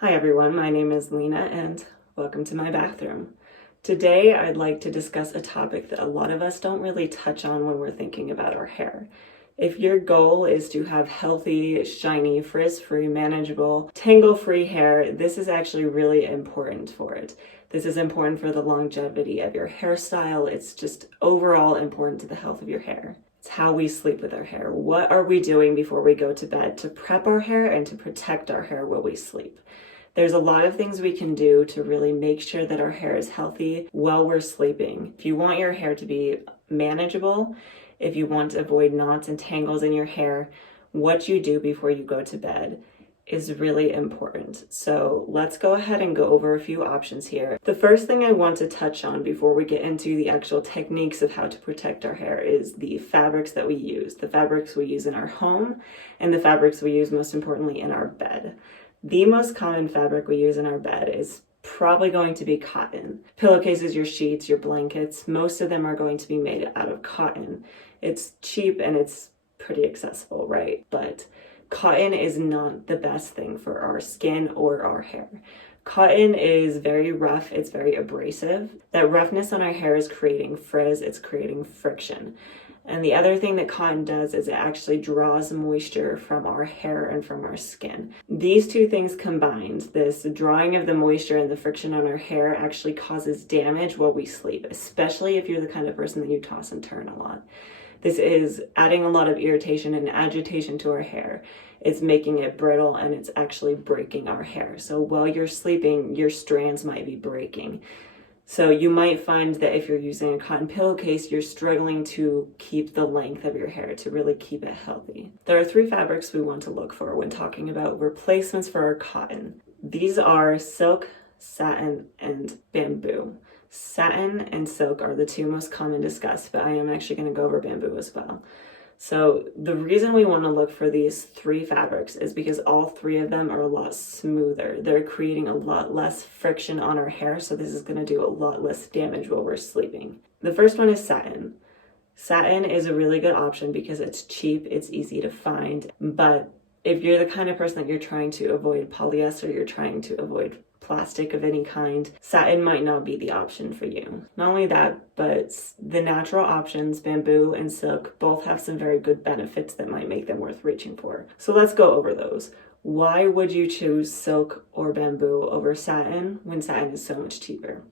Hi everyone, my name is Lena and welcome to my bathroom. Today I'd like to discuss a topic that a lot of us don't really touch on when we're thinking about our hair. If your goal is to have healthy, shiny, frizz-free, manageable, tangle-free hair, this is actually really important for it. This is important for the longevity of your hairstyle. It's just overall important to the health of your hair. It's how we sleep with our hair. What are we doing before we go to bed to prep our hair and to protect our hair while we sleep? There's a lot of things we can do to really make sure that our hair is healthy while we're sleeping. If you want your hair to be manageable, if you want to avoid knots and tangles in your hair, what you do before you go to bed is really important. So let's go ahead and go over a few options here. The first thing I want to touch on before we get into the actual techniques of how to protect our hair is the fabrics that we use. The fabrics we use in our home and the fabrics we use most importantly in our bed. The most common fabric we use in our bed is probably going to be cotton. Pillowcases, your sheets, your blankets, most of them are going to be made out of cotton. It's cheap and it's pretty accessible, right? But cotton is not the best thing for our skin or our hair. Cotton is very rough, it's very abrasive. That roughness on our hair is creating frizz, it's creating friction. And the other thing that cotton does is it actually draws moisture from our hair and from our skin. These two things combined, this drawing of the moisture and the friction on our hair, actually causes damage while we sleep, especially if you're the kind of person that you toss and turn a lot. This is adding a lot of irritation and agitation to our hair. It's making it brittle and it's actually breaking our hair. So while you're sleeping, your strands might be breaking. So you might find that if you're using a cotton pillowcase, you're struggling to keep the length of your hair, to really keep it healthy. There are three fabrics we want to look for when talking about replacements for our cotton. These are silk, satin, and bamboo. Satin and silk are the two most common discussed, but I am actually going to go over bamboo as well. So the reason we want to look for these three fabrics is because all three of them are a lot smoother. They're creating a lot less friction on our hair, so this is going to do a lot less damage while we're sleeping. The first one is satin. Satin is a really good option because it's cheap, it's easy to find, but if you're the kind of person that you're trying to avoid polyester, you're trying to avoid plastic of any kind, satin might not be the option for you. Not only that, but the natural options, bamboo and silk, both have some very good benefits that might make them worth reaching for. So let's go over those. Why would you choose silk or bamboo over satin when satin is so much cheaper?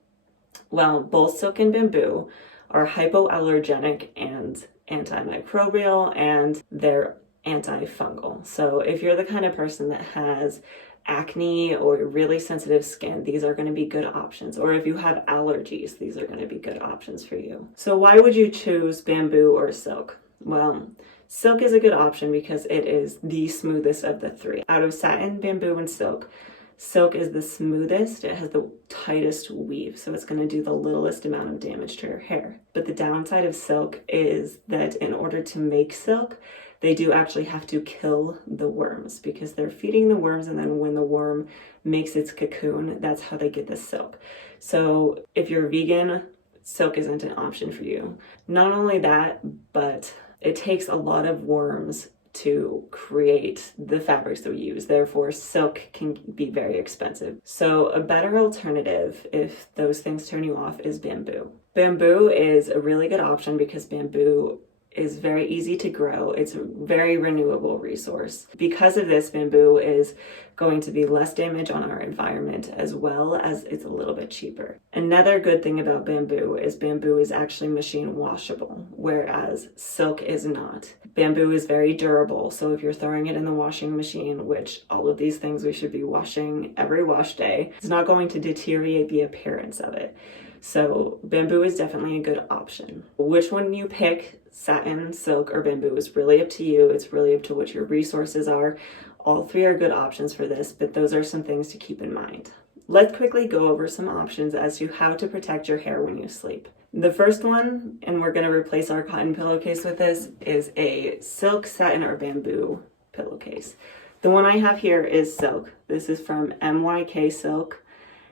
Well, both silk and bamboo are hypoallergenic and antimicrobial, and they're antifungal. So if you're the kind of person that has acne or really sensitive skin, these are going to be good options. Or if you have allergies, these are going to be good options for you. So why would you choose bamboo or silk? Well, silk is a good option because it is the smoothest of the three. Out of satin, bamboo, and silk, silk is the smoothest. It has the tightest weave, so it's going to do the littlest amount of damage to your hair. But the downside of silk is that in order to make silk, they do actually have to kill the worms because they're feeding the worms, and then when the worm makes its cocoon, that's how they get the silk. So if you're vegan, silk isn't an option for you. Not only that, but it takes a lot of worms to create the fabrics that we use. Therefore, silk can be very expensive. So a better alternative, if those things turn you off, is bamboo. Bamboo is a really good option because bamboo is very easy to grow. It's a very renewable resource. Because of this, bamboo is going to be less damage on our environment, as well as it's a little bit cheaper. Another good thing about bamboo is actually machine washable, whereas silk is not. Bamboo is very durable, so if you're throwing it in the washing machine, which all of these things we should be washing every wash day, it's not going to deteriorate the appearance of it. So bamboo is definitely a good option. Which one you pick, satin, silk, or bamboo, is really up to you. It's really up to what your resources are. All three are good options for this, but those are some things to keep in mind. Let's quickly go over some options as to how to protect your hair when you sleep. The first one, and we're going to replace our cotton pillowcase with this, is a silk, satin, or bamboo pillowcase. The one I have here is silk. This is from MYK Silk.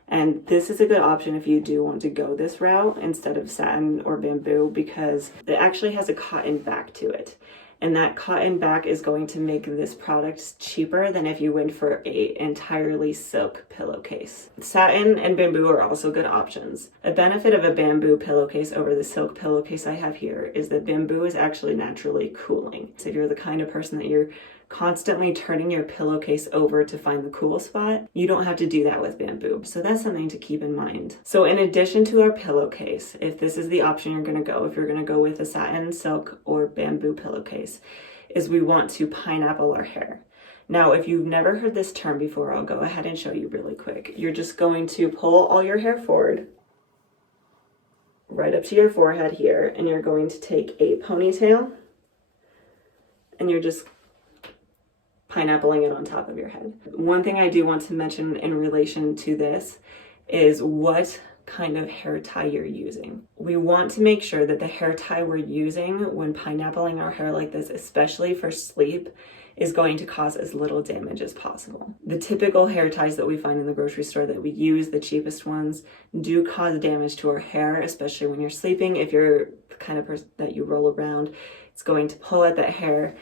And this is a good option if you do want to go this route instead of satin or bamboo because it actually has a cotton back to it. And that cotton back is going to make this product cheaper than if you went for a entirely silk pillowcase. Satin and bamboo are also good options. A benefit of a bamboo pillowcase over the silk pillowcase I have here is that bamboo is actually naturally cooling. So if you're the kind of person that you're constantly turning your pillowcase over to find the cool spot, you don't have to do that with bamboo. So that's something to keep in mind. So in addition to our pillowcase, if this is the option you're going to go, if you're going to go with a satin, silk, or bamboo pillowcase, is we want to pineapple our hair. Now, if you've never heard this term before, I'll go ahead and show you really quick. You're just going to pull all your hair forward, right up to your forehead here, and you're going to take a ponytail, and you're just pineappling it on top of your head. One thing I do want to mention in relation to this is what kind of hair tie you're using. We want to make sure that the hair tie we're using when pineappling our hair like this, especially for sleep, is going to cause as little damage as possible. The typical hair ties that we find in the grocery store that we use, the cheapest ones, do cause damage to our hair, especially when you're sleeping. If you're the kind of person that you roll around, it's going to pull at that hair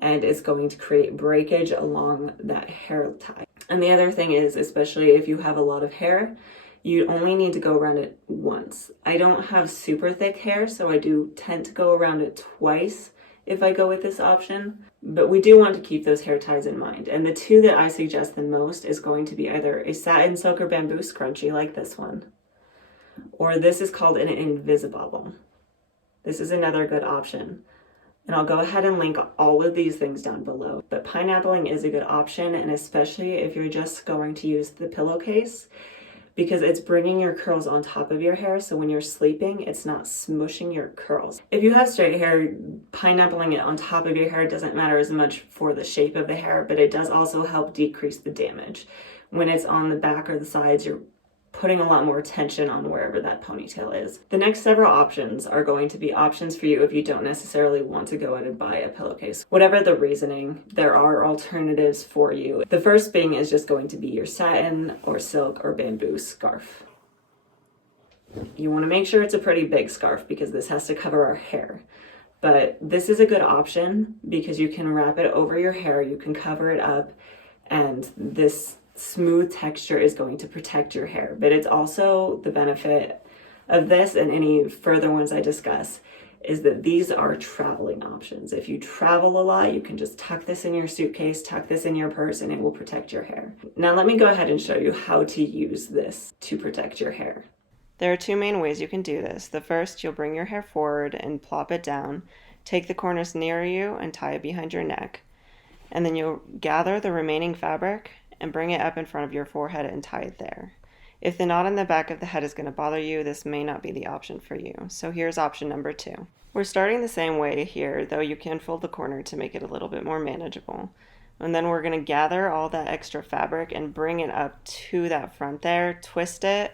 and it's going to create breakage along that hair tie. And the other thing is, especially if you have a lot of hair, you only need to go around it once. I don't have super thick hair, so I do tend to go around it twice if I go with this option, but we do want to keep those hair ties in mind. And the two that I suggest the most is going to be either a satin, silk, or bamboo scrunchie like this one, or this is called an invisibobble. This is another good option. And I'll go ahead and link all of these things down below. But pineappling is a good option, and especially if you're just going to use the pillowcase, because it's bringing your curls on top of your hair, so when you're sleeping, it's not smushing your curls. If you have straight hair, pineappling it on top of your hair doesn't matter as much for the shape of the hair, but it does also help decrease the damage. When it's on the back or the sides, you're putting a lot more tension on wherever that ponytail is. The next several options are going to be options for you if you don't necessarily want to go out and buy a pillowcase. Whatever the reasoning, there are alternatives for you. The first thing is just going to be your satin or silk or bamboo scarf. You want to make sure it's a pretty big scarf because this has to cover our hair. But this is a good option because you can wrap it over your hair, you can cover it up, and this smooth texture is going to protect your hair. But it's also the benefit of this and any further ones I discuss is that these are traveling options. If you travel a lot, you can just tuck this in your suitcase, tuck this in your purse, and it will protect your hair. Now let me go ahead and show you how to use this to protect your hair. There are two main ways you can do this. The first, you'll bring your hair forward and plop it down, take the corners near you and tie it behind your neck, and then you'll gather the remaining fabric and bring it up in front of your forehead and tie it there. If the knot in the back of the head is going to bother you, this may not be the option for you. So here's option number 2. We're starting the same way here, though you can fold the corner to make it a little bit more manageable. And then we're going to gather all that extra fabric and bring it up to that front there, twist it,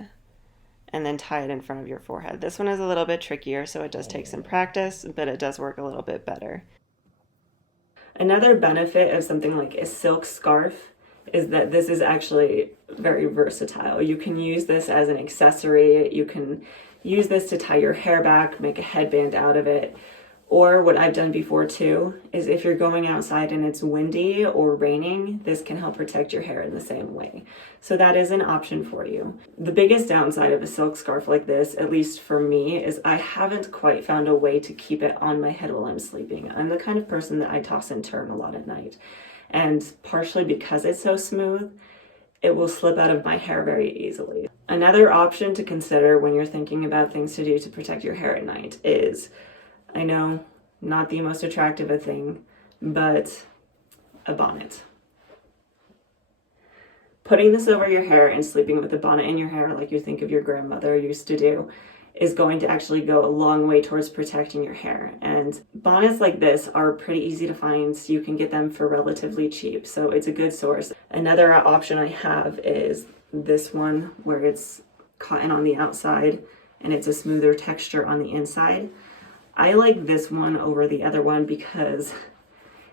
and then tie it in front of your forehead. This one is a little bit trickier, so it does take some practice, but it does work a little bit better. Another benefit of something like a silk scarf is that this is actually very versatile. You can use this as an accessory, you can use this to tie your hair back, make a headband out of it, or what I've done before too, is if you're going outside and it's windy or raining, this can help protect your hair in the same way. So that is an option for you. The biggest downside of a silk scarf like this, at least for me, is I haven't quite found a way to keep it on my head while I'm sleeping. I'm the kind of person that I toss and turn a lot at night. And partially because it's so smooth, it will slip out of my hair very easily. Another option to consider when you're thinking about things to do to protect your hair at night is, I know, not the most attractive a thing, but a bonnet. Putting this over your hair and sleeping with a bonnet in your hair like you think of your grandmother used to do is going to actually go a long way towards protecting your hair. And bonnets like this are pretty easy to find. So you can get them for relatively cheap, so it's a good source. Another option I have is this one where it's cotton on the outside and it's a smoother texture on the inside. I like this one over the other one because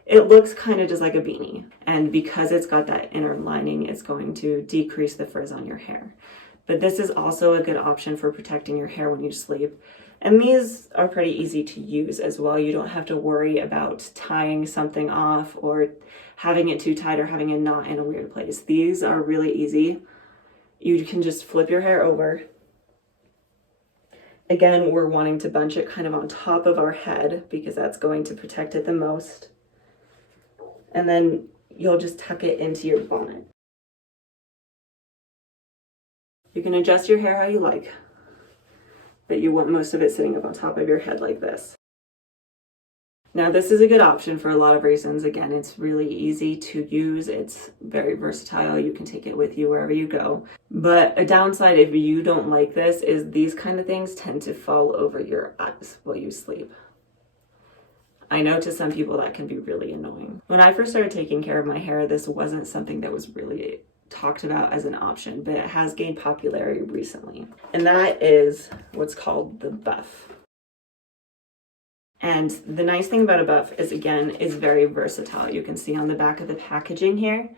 it looks kind of just like a beanie, and because it's got that inner lining, it's going to decrease the frizz on your hair. But this is also a good option for protecting your hair when you sleep. And these are pretty easy to use as well. You don't have to worry about tying something off or having it too tight or having a knot in a weird place. These are really easy. You can just flip your hair over. Again, we're wanting to bunch it kind of on top of our head because that's going to protect it the most. And then you'll just tuck it into your bonnet. You can adjust your hair how you like, but you want most of it sitting up on top of your head like this. Now, this is a good option for a lot of reasons. Again, it's really easy to use. It's very versatile. You can take it with you wherever you go. But a downside, if you don't like this, is these kind of things tend to fall over your eyes while you sleep. I know to some people that can be really annoying. When I first started taking care of my hair, this wasn't something that was really talked about as an option, but it has gained popularity recently. And that is what's called the buff. And the nice thing about a buff is, again, is very versatile. You can see on the back of the packaging here,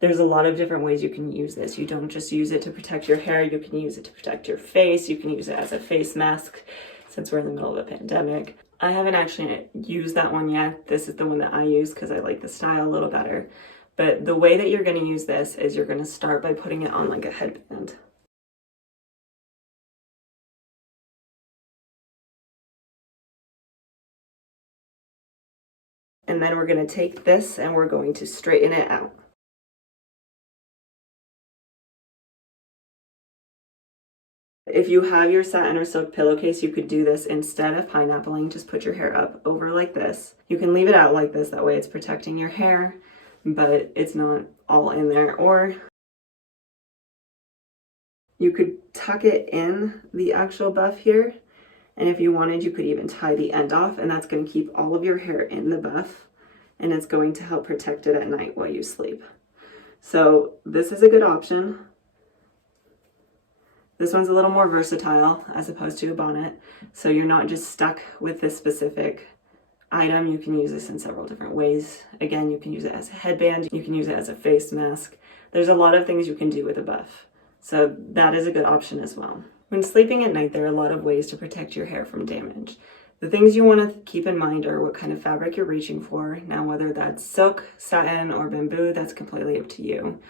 there's a lot of different ways you can use this. You don't just use it to protect your hair, you can use it to protect your face, you can use it as a face mask since we're in the middle of a pandemic. I haven't actually used that one yet. This is the one that I use because I like the style a little better. But the way that you're going to use this is you're going to start by putting it on like a headband. And then we're going to take this and we're going to straighten it out. If you have your satin or silk pillowcase, you could do this instead of pineappling. Just put your hair up over like this. You can leave it out like this, that way it's protecting your hair, but it's not all in there. Or you could tuck it in the actual buff here. And if you wanted, you could even tie the end off, and that's going to keep all of your hair in the buff, and it's going to help protect it at night while you sleep. So this is a good option. This one's a little more versatile as opposed to a bonnet, so you're not just stuck with this specific item. You can use this in several different ways. Again, you can use it as a headband, you can use it as a face mask. There's a lot of things you can do with a buff, so that is a good option as well. When sleeping at night, there are a lot of ways to protect your hair from damage. The things you want to keep in mind are what kind of fabric you're reaching for. Now, whether that's silk, satin, or bamboo, that's completely up to you.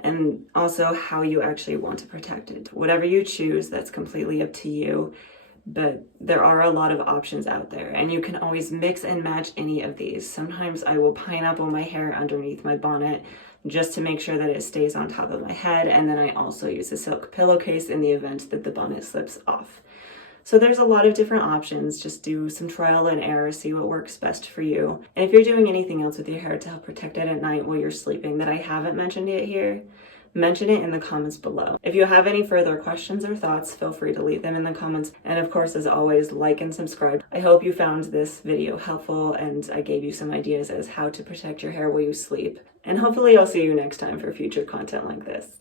And also how you actually want to protect it. Whatever you choose, that's completely up to you. But there are a lot of options out there, and you can always mix and match any of these. Sometimes I will pineapple my hair underneath my bonnet just to make sure that it stays on top of my head, and then I also use a silk pillowcase in the event that the bonnet slips off. So there's a lot of different options. Just do some trial and error, see what works best for you. And if you're doing anything else with your hair to help protect it at night while you're sleeping that I haven't mentioned yet here, mention it in the comments below. If you have any further questions or thoughts, feel free to leave them in the comments. And of course, as always, like and subscribe. I hope you found this video helpful and I gave you some ideas as how to protect your hair while you sleep. And hopefully I'll see you next time for future content like this.